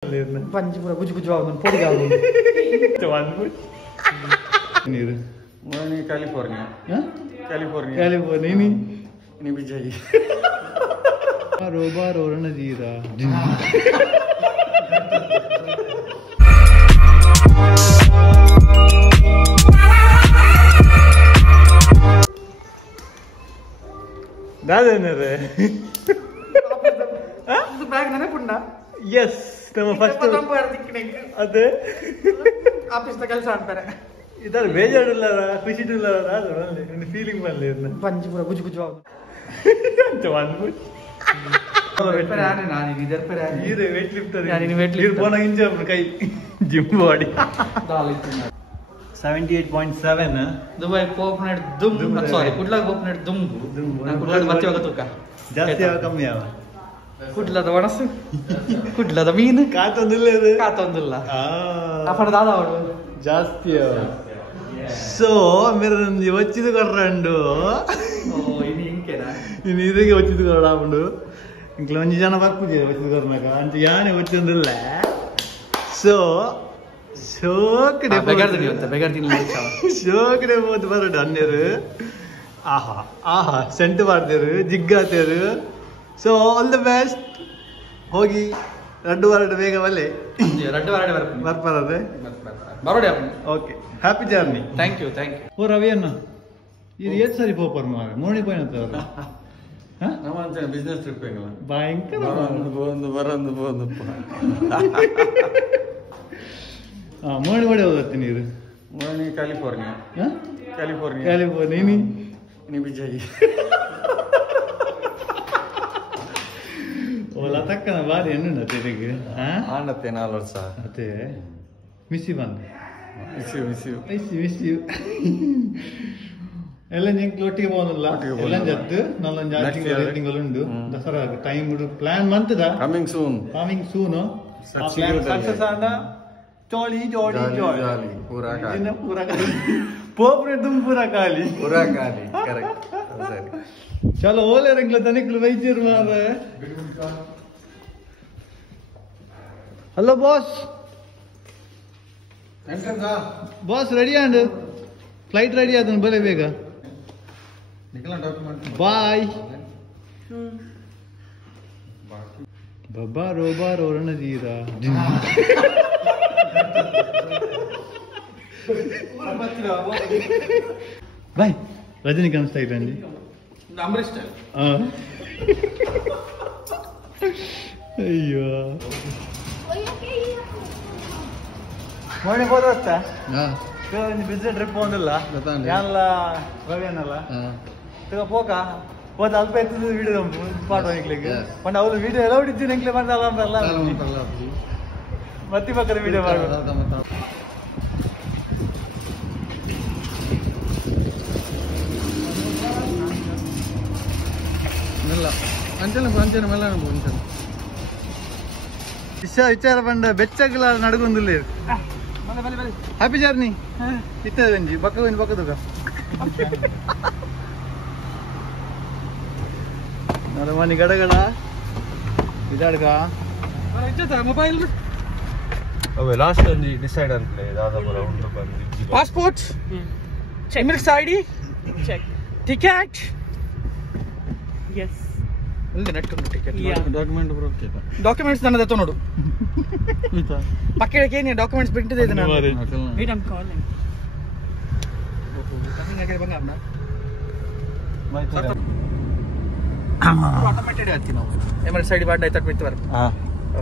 Panjpura guju guju agun podi agun. Tuan pun. Ini. Ini California. Hah? California. California ini. Ini Vijay. Baru orang Najira. Dah dengar. Hah? Itu bag nana punda. Yes. Nama first. Ada. Office ta ಕೆಲಸ ಮಾಡ್ತಾರೆ. ಇದರ ಬೇಜಾರಿಲ್ಲರ ಖುಷಿ ಇಲ್ಲರ ಅದರಲ್ಲಿ ಒಂದು feeling ಬಂದಿಲ್ಲ Panjpura guju guju agun. Tuan pun. Perane nani idhar perane. Ini weight lifter. Yani ini weight lifter. Pona inja kai gym body. Dalitina. 78.7 Dubai coconut dum. Sorry, Kudla coconut dumbu. Na Kudla ಮತ್ತೆ ಹೋಗುತ್ತುಕ. ಜಾಸ್ತಿ ಆಗ ಕಮ್ಮಿ ಆಗ Kudla da ವನಸು. Kudla da ಮೀನು. ಕಾತೊಂದಿಲ್ಲ ಇದು ಕಾತೊಂದಿಲ್ಲ. ಅಫಡ ದಾದ ಅವಡು. ಜಾಸ್ತಿ so మీరు వచ్చింది కొర్రండు ini ఇంకేనా ini ಇದಕ್ಕೆ వచ్చింది కొరడాముండు ఇంట్లో మంచి జన వర్క్ వచ్చింది కొరనాక అంటే యాని వచ్చిందిಲ್ಲ ಸೊ ಶೋಕಡೆ ಬೆಗರ್ತೀನಿ ಅಂತ ಬೆಗರ್ತೀನಿ ಶೋಕಡೆ ಹೋದ್ ಬರಡು ಅನ್ನೇರು ಆಹಾ ಸೆಂಟ್ ಮಾಡ್ತೇರು ಜಿಗ್ಗಾತೇರು ಸೊ ಆಲ್ ದಿ ಬೆಸ್ಟ್ ಹೋಗಿ ರಡ್ಡು ವಾರಡು ಬೇಗ ಬಲ್ಲೆ ರಡ್ಡು ವಾರಡು ಬರ್ಬಾರದೆ ಬರೋಡಿ ಅಪ್ಪ okay happy journey thank you ಓ ರವಿ ಅಣ್ಣ ಇದು ಏತ್ ಸರಿ ಪೋಪರ್ ಮಾರ ಮೋಣಿ ಪೋಯಿನತ್ತ ನಮ್ಮ ಅಂಚನೆ ಬಿಸ್ನೆಸ್ ಟ್ರಿಪ್ ಹೆಂಗಲ್ಲ ಭಯಂಕರ ಬರಂದು ಮೋಣಿ ಹೊಡೆ ಹೋಗತ್ತೆ ನೀರು ಮೋಣಿ ಕ್ಯಾಲಿಫೋರ್ನಿಯಾ ಕ್ಯಾಲಿಫೋರ್ನಿಯಾ ini Vijay ಓಲಾ ತಕ್ಕನ ಬಾರಿ ಎಣ್ಣು ತೆರಿಗೆ ಆನತ್ತೆ 4 ವರ್ಷ ಅದೇ ಮಿಸಿ ಬಂದು ಮಿಸಿ ಎಲ್ಲ ನಿಂಗೆ ಒಟ್ಟಿಗೆ ಹೋಗೋದಿಲ್ಲ ಎಲ್ಲ ಜತ್ತು ನಲ್ಲೊಂದು 6 ತಿಂಗಳು ಉಂಡು ದಸರಾ ಟೈಮ್ ಪ್ಲಾನ್ ಮಂತದ ಕಮಿಂಗ್ ಸೂನ್ ಸಕ್ಸಸ್ ಆದ ಜೋಳಿ ಪೂರಾ ಪೋಪ್ರೆ ತುಮ್ ಪೂರಾ ಖಾಲಿ ಕರೆಕ್ಟ್ ಸರಿ ಚಲೋ ಓಲೆ ರಂಗ್ಲ ತನಿಕ್ಲು ವೈದ್ಯರು ಮಾರ hello boss ready and flight ready ಆದ ಬಲೆ ಬೇಗ ಬಾಯ್ ಬಾರೋ ರಣಧೀರ ಬಾಯ್ ರಜನಿಕಾಂತ್ ಸ್ಟೈಲ್ ಅಂడి ಅಂಬರೀಶ್ ಸ್ಟೈಲ್ ಅಯ್ಯೋ ಮೋಣಿ ಹೋದತ್ತ ಬಿಸ್ನೆಸ್ ಟ್ರಿಪ್ ಹೋಗಿಲ್ಲ ಯಾನಲ್ಲ ರವಿ ಅನ್ನಲ್ಲ ಪೋಕ ಹೋದ ಅಲ್ಪ ಎತ್ತದ ವಿಡಿಯೋ ಪಾಠ ಹೋಗ್ಲಿಕ್ಕೆ ಪಂಡ ಅವ್ರು ವಿಡಿಯೋ ಎಲ್ಲ ಹೊಡಿತೀನಿ ಎಂಕ್ಲೆ ಬಂದ ಅಲ್ಲ ಮತ್ತಿ ಪಕ್ಕದ ವಿಡಿಯೋ ಮಾಡ್ಬೋದು ಅಂಚನೆ ಮೇಲೆ ವಿಚಾರ ಬಂಡ ಬೆಚ್ಚಗಲ ನಡಗೊಂದಿಲ್ಲ ಹ್ಯಾಪಿ ಜರ್ನಿ ಇತ್ತದಂಜಿ ಬಕ್ಕದ ಮನಿ ಗಡಗಡ ಇದಾಡ್ಗ ಮೊಬೈಲ್ ಅವೇ ಲಾಸ್ಟ್ ಒಂದು ಡಿಸೈಡ್ ಅಂತಲೇ ದಾದಾಪುರ ಉಂಟು ಬಂದು passport Emirates ID check ticket ಎಸ್ ಒಂದು ನೆಟ್ ಒಂದು ಟಿಕೆಟ್ ಡಾಕ್ಯುಮೆಂಟ್ಸ್ ನನ್ನ ಹತ್ರ ನೋಡು ಪಕ್ಕಕ್ಕೆ ಏನು ಡಾಕ್ಯುಮೆಂಟ್ಸ್ ಪ್ರಿಂಟ್ ಇದೆ ನಾನು wait I am calling coming ಆಗಿದೆ ಬಂಗ ಅಣ್ಣ ಆಟೋಮೇಟೆಡ್ ಆಯ್ತು ನಾವು ಎಮರ್ಜೆನ್ಸಿ ಐಡಿ ಬಾಡ್ ಆಯ್ತು ಮಿತ್ತು ಬರ್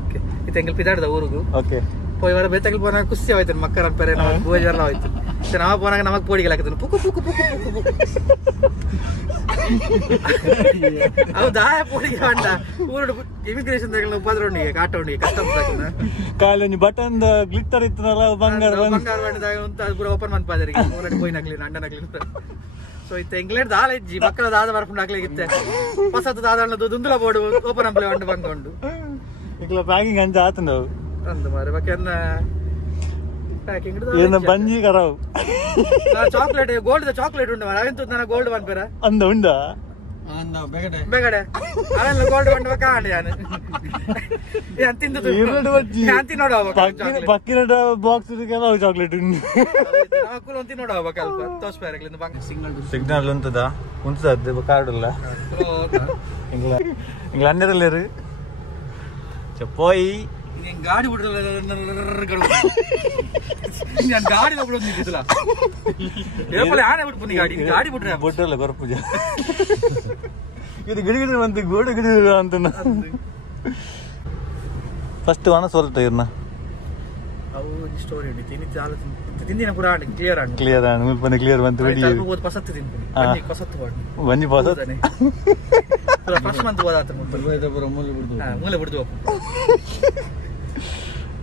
ಓಕೆ ಇದು ಎಂಗಲ್ ಪಿದಾಡ್ದ ಊರುಗು ಓಕೆ போய் வர பெத்தங்கள் போனா குஸ்தி ஆயிட்டு மக்கள் பேர் பூஜைலாம் ஆயிட்டு சரி நாம போனாங்க நமக்கு போடிகள் ஆக்குது புக்கு புக்கு புக்கு புக்கு புக்கு ಅವು ದಾಯ ಪೋಡಿಗೆ ಅಂಡ ಊರು ಇಮಿಗ್ರೇಷನ್ ತಗೊಳ್ಳ ಉಪದ್ರವಣಿಗೆ ಕಾಟವಣಿಗೆ ಕಸ್ಟಮ್ಸ್ ತಗೊಳ್ಳ ಕಾಲನಿ ಬಟನ್ ಗ್ಲಿಟರ್ ಇತ್ತನಲ್ಲ ಬಂಗಾರ ಬಂದಾಗ ಅಂತ ಅದು ಪೂರ ಓಪನ್ ಮಾಡ್ತಾ ಇದ್ದಾರೆ ಊರಲ್ಲಿ ಹೋಗಿ ನಗ್ಲಿ ಅಂಡ ನಗ್ಲಿ ಸೊ ಇತ್ತು ಎಂಗ್ಲೆಂಡ್ ದಾಲ ಇಜ್ಜಿ ಮಕ್ಕಳ ದಾದ ಬರ್ಕೊಂಡು ಆಗ್ಲಿಕ್ಕೆ ಹೊಸದು ದಾದ ದುಂದುಲ ಬೋರ್ಡು ಓಪನ್ ಅಂಪ್ಲೆ ಉಂಡು ಬಂಕೊಂಡು ಈಗ ಪ್ಯಾಕಿಂಗ್ ಅಂತ ಆತ ನಾವು ಅಂದು ಮಾರೆ ಬಾಕಿಯನ್ನ ಪ್ಯಾಕಿಂಗ್ ಏನು ಬಂಜಿ ಕರಾವ್ ಚಾಕ್ಲೇಟ್ ಗೋಲ್ಡ್ ಚಾಕ್ಲೇಟ್ ಉಂಟು ಮಾರೆ ಅವೆಂತ ನಾನು ಗೋಲ್ಡ್ ಬಂದ್ಪೇರ ಅಂದ ಉಂಡ ಬೇಗಡೆ ಅಲ್ಲ ಗೋಲ್ಡ್ ಬಂದು ಕಾಣಿ ನಾನು ತಿಂದು ತಿನ್ನೋಡ ಪಕ್ಕಿನ ಬಾಕ್ಸ್ ಚಾಕ್ಲೇಟ್ ತಿನ್ನೋಡ ಸ್ವಲ್ಪ ಸಿಗ್ನಲ್ ಉಂಟದ ಉಂಟದ ಕಾರ್ಡ್ ಇಲ್ಲ ఇంక అందరూ లేరు చెప్పోయి నేను గాడి నేను గాడి ఇదిలా ఆనే ಬಿಡ್ತೀನಿ ಗಾಡಿ ಬಿಟ್ರೆ ಬೊಟ್ಟಲ್ಲ ಕೊರಪೂಜ ಇದು ಗಿಡಗಿಡ ಬಂತು ಗೋಡೆ ಗಿಡ ಅಂತ ಫಸ್ಟ್ ವಾನ ಸೋಲ್ತಾ ಇರ್ನ ಅವು ಸ್ಟೋರಿ ಉಂಟು ತಿಂದಿನ ಪೂರ ಕ್ಲಿಯರ್ ಆಗಿ ಕ್ಲಿಯರ್ ಆಗಿ ಮುಲ್ಪನೆ ಕ್ಲಿಯರ್ ಬಂತು ಬಿಡಿ ಓದ್ ಪಸತ್ತು ತಿಂತೀನಿ ಪಸತ್ತು ಬನ್ನಿ ಪಸತ್ತು ಫಸ್ಟ್ ಮಂತ್ ಓದಾತ ಮೂಲೆ ಬಿಡ್ದು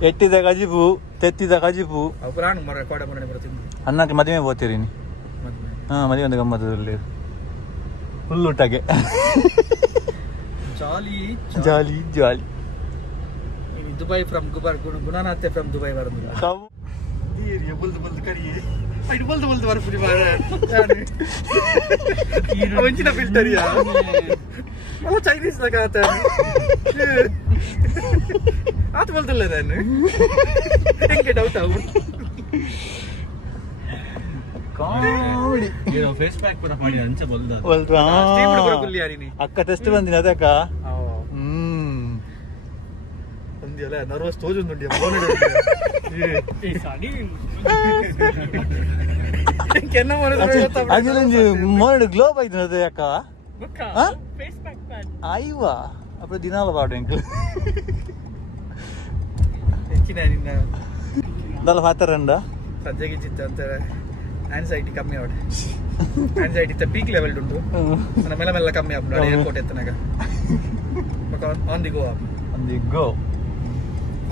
ಎಟ್ಟಿದ ಕಜಿಪು ತೆತ್ತಿದ ಕಜಿಪು ಪುರಾಣ ಮರ ಕೋಡ ಮನೆ ಬರ್ತೀನಿ ಅನ್ನಕ್ಕೆ ಮದುವೆ ಹೋಗ್ತೀರಿ ನೀ ಹಾ ಮದುವೆ ಒಂದು ಗಮ್ಮತ್ತಲ್ಲಿ ಫುಲ್ ಊಟಕ್ಕೆ ಜಾಲಿ ಜಾಲಿ ಜಾಲಿ ದುಬೈ ಫ್ರಮ್ ಗುಣನಾಥೆ ಫ್ರಮ್ ದುಬೈ ಬರೋದಿಲ್ಲ ಬಲ್ದು ಬಲ್ದು ಕರಿ ಇದು ಬಲ್ದು ಬಲ್ದು ಬರ್ಬಿಡಿ ವಂಚಿನ ಫಿಲ್ಟರ್ ಅಲ್ಲ ಚೈನೀಸ್ ಆತ ಆತ ಬಲ್ದಿಲ್ಲ ನಾನು ಹೆಂಗೆ ಡೌಟ್ ಆಗ್ಬಿಡು ಕಾಮಿಡಿ ಫೇಸ್ ಪ್ಯಾಕ್ ಪೂರ ಮಾಡಿ ಅಂಚ ಬಲ್ದ ಅಕ್ಕ ಟೆಸ್ಟ್ ಬಂದಿನ ಅದಕ್ಕ ಅಂದಿಯಲ್ಲ ನರ್ವಸ್ ತೋಜುಂದುಂಡಿ ಕೆನ್ನ ಮಾಡಿದ್ರೆ ಮೋರಡು ಗ್ಲೋಬ್ ಆಯ್ತು ಅದು ಯಾಕ ಅಯ್ಯವಾ ಅಪ್ಪ ದಿನಾಲ ಪಾಡು ಎಂಕ್ಲು ಹೆಚ್ಚಿನ ನಿನ್ನ ದಲ್ಲ ಪಾತರಂಡ ಸದ್ಯಗೆ ಚಿತ್ತ ಅಂತಾರೆ ಆನ್ಸೈಟಿ ಕಮ್ಮಿ ಆವಡೆ ಆನ್ಸೈಟಿ ಇತ್ತ ಪೀಕ್ ಲೆವೆಲ್ ಉಂಟು ನನ್ನ ಮೇಲೆ ಮೆಲ್ಲ ಕಮ್ಮಿ ಆಗ್ಬಿಡು ಏರ್ಪೋರ್ಟ್ ಎತ್ತನಾಗ on the go on the go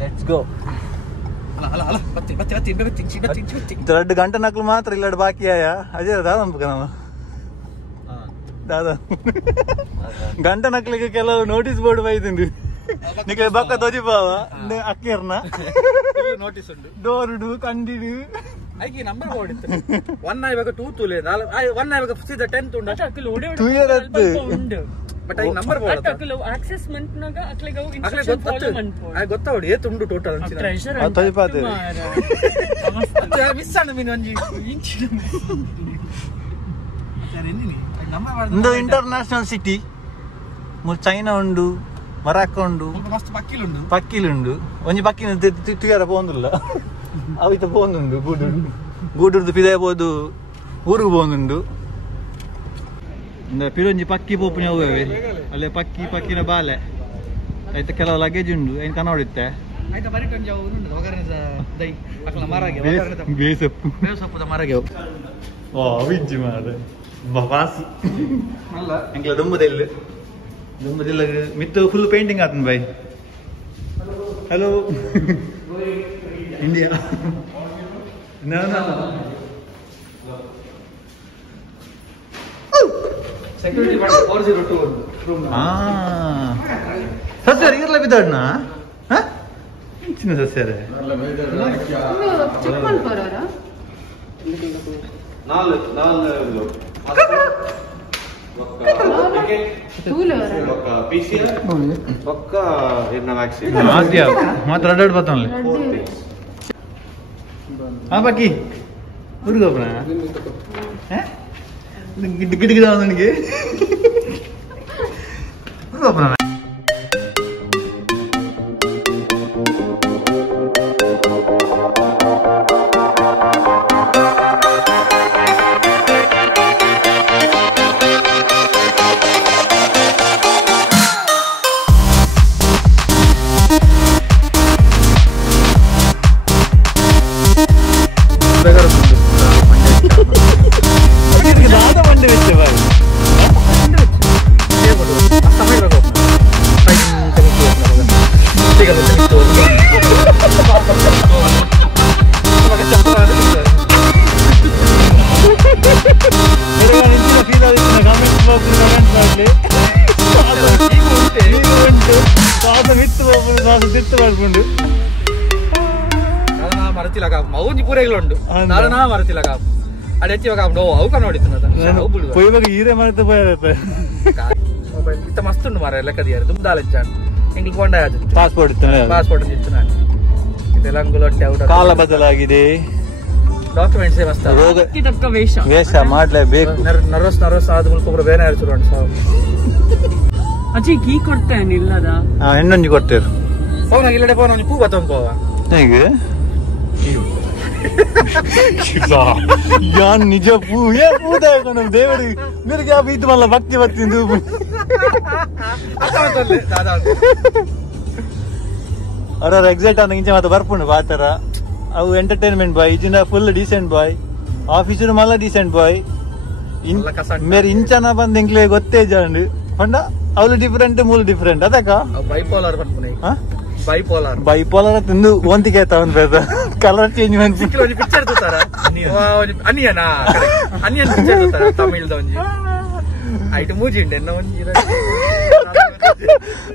let's go ಎರಡು ಗಂಟೆ ನಕ್ಲು ಮಾತ್ರ ಇಲ್ಲ ಬಾಕಿ ಆಯ ಅಜಯ ದಾದ ನಾವು ದಾದ ಗಂಟೆ ನಕ್ಲಿಗೆ ಕೆಲವು ನೋಟಿಸ್ ಬೋರ್ಡ್ ಬೈದಿಂದು ನಿಮಗೆ ಬಕ್ಕ ತೋಜಿಪಾವ ಅಕ್ಕಿರ್ನ ನೋಟಿಸ್ ಉಂಟು ಡೋರ್ಡು ಕಂಡಿಡು ಐಕಿ ನಂಬರ್ ಬೋರ್ಡ್ ಇತ್ತು 1 ಆಯ್ವಾಗ 2 ತುಲೆ 1 ಆಯ್ವಾಗ ಸೀದಾ 10 ಉಂಟು ಬಟ್ ಐ ನಂಬರ್ ಬೋರ್ಡ್ ಅಕಲು ಆಕ್ಸೆಸ್ ಮಂತ್ನಾಗ ಅಕ್ಲೆಗ ಇನ್ಸ್ಟ್ರಕ್ಷನ್ ಫಾಲೋ ಮಾಡ್ಬೋದು ಗೊತ್ತಾವಡಿ ಏತು ಉಂಟು ಟೋಟಲ್ ಅಂಚಿನ ಟ್ರೆಷರ್ ಅಂತ ತೈಪಾದೆ ಮಿಸ್ ಆಂಡ್ ಮೀನ್ ಒಂಜಿ ಇಂಚಿನ ಸರ್ ಎನ್ನಿನಿ ನಂಬರ್ ಬೋರ್ಡ್ ಇಂದು ಇಂಟರ್ನ್ಯಾಷನಲ್ ಸಿಟಿ ಮು ಚೈನಾ ಉಂಡು ಮರಾಕ ಉಂಡು ಮಸ್ತ್ ಪಕ್ಕಿಲುಂಡು ಒಂಜಿ ಪಕ್ಕಿನ ತಿಟ್ಟಿಗಾರ ಪೋಂದುಲ್ಲ ಅವಿತ ಪೋಂದುಂಡು ಗೂಡುರ್ದು ಪಿದಾಯ ಪೋದು ಊರಿಗೆ ಪೋಂದುಂಡು ಪಿರೊಂಜಿ ಪಕ್ಕಿ ಪೋಪುನಿ ಹೋಗವೆ ಅಲ್ಲೇ ಪಕ್ಕಿನ ಬಾಲೆ ಆಯ್ತ ಕೆಲವು ಲಗೇಜ್ ಉಂಡು ಏನು ಕನ್ನೋಡಿತ್ತೆ ಆಯ್ತಾ ಬರಿಟೊಂಜಿ ಉಂಡು ಒಗರಣೆ ದೈ ಅಕಲ ಮರಗೆ ಬೇಸಪ್ಪು ಮರಗೆ ಓ ವಿಜ್ಜಿ ಮಾರೆ ಬಾಸ್ ಅಲ್ಲ ಎಂಕ್ಲ ದುಂಬುದೆಲ್ಲ ಮಿತ್ತು ಫುಲ್ ಪೇಂಟಿಂಗ್ ಆತನ bye hello India security 402 room ಸಸ್ಯಾರ ಇರ್ಲ ಬಿದ್ದಾಡ್ನ ಚಿನ್ನ ಸಸ್ಯಾರ ಮಾತ್ರ ಅಡ್ಡಾಡ್ ಬತ್ತಾನಲ್ಲ ಹಾ ಬಾಕಿ ಹುಡುಗಪ್ಪನ ಗಿಡ್ಗಿದ ನನಗೆ ಹುಡುಗಪ್ಪನ ಮರತಿಲಗ ಮೌಂಜಿ ಪೂರೆಗಳುಂಡು ನಾರನಾ ಮರತಿಲಗ ಅಡೆ ಎತ್ತಿವಾಗ ಅವಕ ನೋಡಿತ್ತು ಪೊಯ್ಯುವಾಗ ಹೀರೆ ಮರೆತು ಪೋಯಿರತ್ತೆ ಮೊಬೈಲ್ ಇತ್ತ ಮಸ್ತ್ ಉಂಡು ಮಾರ ಲೆಕ್ಕದಿಯಾರು ತುಂಬ ದಾಲೆಂಚಾನ್ ಎಂಗ್ಲಿಗೆ ಕೊಂಡ ಪಾಸ್ಪೋರ್ಟ್ ಇತ್ತು ಪಾಸ್ಪೋರ್ಟ್ ಇತ್ತು ನಾನು ಇದೆಲ್ಲ ಅಂಗುಲೊಟ್ಟೆ ಔಟ್ ಕಾಲ ಬದಲಾಗಿದೆ ಡಾಕ್ಯುಮೆಂಟ್ಸ್ ಮಸ್ತ್ ತಕ್ಕ ವೇಷ ಮಾಡ್ಲೇಬೇಕು ನರ್ವಸ್ ಆದ ಮುಲ್ಕೊಬ್ರು ಬೇರೆ ಯಾರು ಚೂರು ಸಾವು ಅಜ್ಜಿ ಕೀ ಕೊಡ್ತೇನೆ ಇಲ್ಲದ ಹೆಣ್ಣೊಂಜಿ ಕೊಡ್ತೇರು ಫೋನ್ ಇಲ್ಲಡೆ ಫೋನ್ ಒಂದು ಪೂ ಬತ್ತೊಂದು ಪೋವ ಹೇಗೆ ಯಾನ್ ನಿಜ ಪೂ ಪೂದ ದೇವರು ನಿನಗೆ ಇದು ಮಲ್ಲ ಭಕ್ತಿ ಬರ್ತಿಂದು ಅವ್ರವ್ರ ಎಕ್ಸೈಟ್ ಅವ್ನ ಇಂಚೆ ಮತ್ತೆ ಬರ್ಪುಂಡು ಬಾತರ ಅವು ಎಂಟರ್ಟೈನ್ಮೆಂಟ್ ಬಾಯ್ ಇಜಿನ ಫುಲ್ ಡೀಸೆಂಟ್ ಬಾಯ್ ಆಫೀಸರು ಮಲ್ಲ ಡೀಸೆಂಟ್ ಬಾಯ್ ಮೇರೆ ಇಂಚನ ಬಂದ್ ಎಂಕ್ಲೆ ಗೊತ್ತೇ ಜಾಂಡು ಪಂಡ ಅವ್ಲು ಡಿಫ್ರೆಂಟ್ ಮೂಲು ಡಿಫ್ರೆಂಟ್ ಅದಕ್ಕ ಬೈಪೋಲಾರ್ ಬೈಪೋಲಾರ್ ತಿಂದು ಒಂತಿಗೆ ಅವನ್ ಬೇದ ಕಲರ್ ಚೇಂಜ್ ಮಾಡಿ ಪಿಕ್ಚರ್ ತೂತಾರ ಅನಿಯನಾ ಅನಿಯನ್ ಪಿಕ್ಚರ್ ತೂತಾರ ತಮಿಳ್ದ ಒಂಜಿ ಐಟು ಮೂಜಿ ಉಂಡೆ ಎನ್ನ ಒಂಜಿ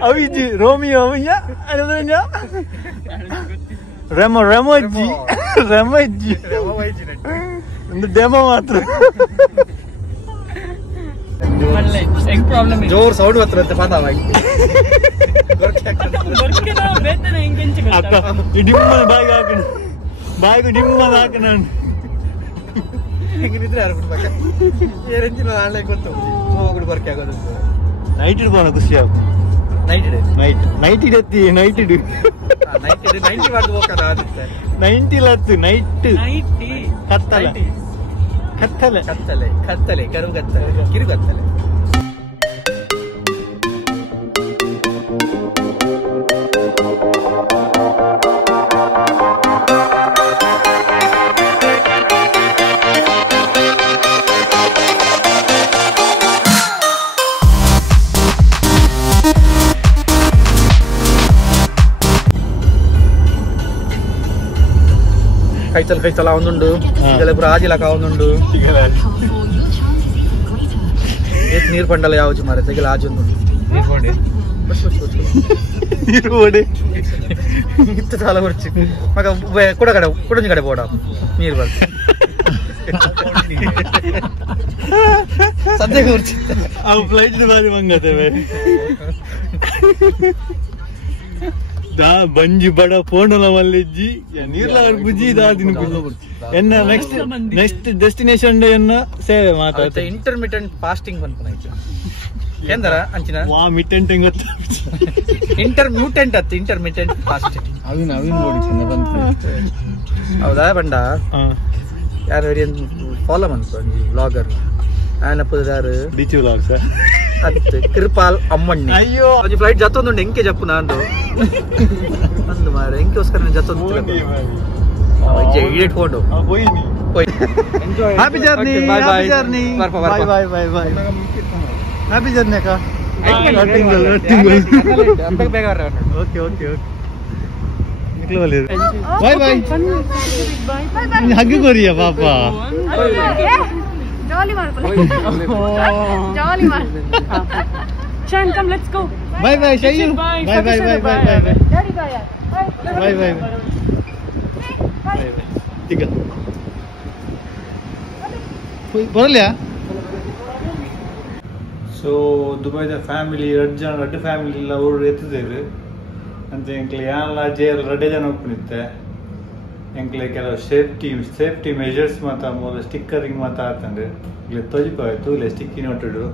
ಅವಿಜಿ ರೋಮಿಯೋ ಅವಯ್ಯ ರೆಮೋಜ್ಜಿ ಒಂದು ಡೆಮೋ ಮಾತ್ರ ಜೋರ್ ಸೌಂಡ್ ಹತ್ರ ಅಂತ ಪಾತಾವಾಗಿ ಡಿಮ್ಮಲ್ ಬಾಯಿಗೆ ಹಾಕಣ ಬಾಯಿಗೆ ಡಿಮ್ಮಲ್ ಹಾಕಣ ಹಿಂಗಿದ್ರೆ ಯಾರು ಬಿಡ್ಬೇಕ ಏರಂಚಿನ ಆನ್ಲೈನ್ ಗೊತ್ತು ಹೋಗ್ಬಿಡು ಬರ್ಕೆ ಆಗೋದು ನೈಟ್ ಇಡ್ಬೋಣ ಖುಷಿ ಆಗ ನೈಟ್ ಇಡತ್ತಿ ನೈಟ್ ಇಡು 90 ಮಾಡ್ದು ಹೋಗ್ತದ ಆಗುತ್ತೆ 90 ಲತ್ತು ನೈಟ್ ಕತ್ತಲೆ ಕರು ಕತ್ತಲೆ ಕಿರು ಕತ್ತಲೆ ಕೈತಲ ಒಂದುಂಡು ಈಗಲೇ ಪೂರ ಆಜಿಲಕ ಒಂದುಂಡು ನೀರು ಪಂಡಲ ಯಾವ್ದು ಮಾರ ತೆಗೆಲ ಆಜೊಂದು ನೀರು ಓಡಿ ಇತ್ತು ಸಾಲ ಹೊರ್ಚಿ ಮಗ ಕುಡಂಜಿ ಕಡೆ ಬೋಡ ನೀರು ಬರ್ತು ಸದ್ಯ ಹೊರ್ಚಿ ಅವು ಫ್ಲೈಟ್ ಬಾರಿ ಮಂಗತೇವೆ ದಾ ಬಂಜಿ ಬಡ ಫೋನಲ ಮಲ್ಲಿಜ್ಜಿ ನೀರ್ಲ ಬುಜ್ಜಿ ದಾದಿನ ಎನ್ನ ನೆಕ್ಸ್ಟ್ ಡೆಸ್ಟಿನೇಷನ್ ಎನ್ನ ಸೇವೆ ಮಾತಾಡ್ತಾ ಇಂಟರ್ಮಿಟೆಂಟ್ ಫಾಸ್ಟಿಂಗ್ ಬಂತು ಎಂದರ ಅಂಚಿನ ಮಿಟೆಂಟ್ ಇಂಟರ್ಮಿಟೆಂಟ್ ಫಾಸ್ಟಿಂಗ್ ಹೌದಾ ಬಂಡ ಯಾರು ಫಾಲೋ ಮಾಡ್ಕೊ ವ್ಲಾಗರ್ ಆನಪ್ಪದಾರು ಡಿಚಿ ವ್ಲಾಗ್ಸ್ ಅತ್ತೆ ಕೃಪಾಲ್ ಅಮ್ಮಣ್ಣಿ ಅಯ್ಯೋ ಅದು ಫ್ಲೈಟ್ ಜತ್ತೊಂದುಂಡು ಎಂಕೆ ಜಪ್ಪು ನಾನು ಅಂದು ಮಾರ ಎಂಕೆಗೋಸ್ಕರ ಜತ್ತೊಂದು ಇಟ್ಕೊಂಡು ಹ್ಯಾಪಿ ಜರ್ನಿ ಹ್ಯಾಪಿ ಜರ್ನಿ ಅಕ್ಕ ಓಕೆ ಬಾಯ್ ಹಗ್ಗಿ ಕೊರಿಯ ಪಾಪ Jolly man. Shan, come, let's go. Bye, Shayu. Bye. Daddy, bye. Bye. Tiga. ಬರಲ್ಯಾ ಸೊ ದುಬೈದ ಫ್ಯಾಮಿಲಿ ಎರಡು ಫ್ಯಾಮಿಲಿ ಎಲ್ಲ ಅವರು ಎತ್ತಿದ್ದೇವೆ ಅಂತ ಎಂಕ್ಲೆ ಯಾನೆಲ್ಲ ಜೇರ್ 2 ಜನ ಒಪ್ಪನಿತ್ತೆ ಎಂಕ್ಲೆ ಕೆಲವು ಸೇಫ್ಟಿ ಮೆಜರ್ಸ್ ಮಾತ ಮೂಲ ಸ್ಟಿಕ್ಕರಿಂಗ್ ಮಾತ ಆತಂದ್ರೆ ಇಲ್ಲಿ ತೊಜಿಪಾಯ್ತು ಇಲ್ಲ ಸ್ಟಿಕ್ಕಿ ನೋಟಿಡು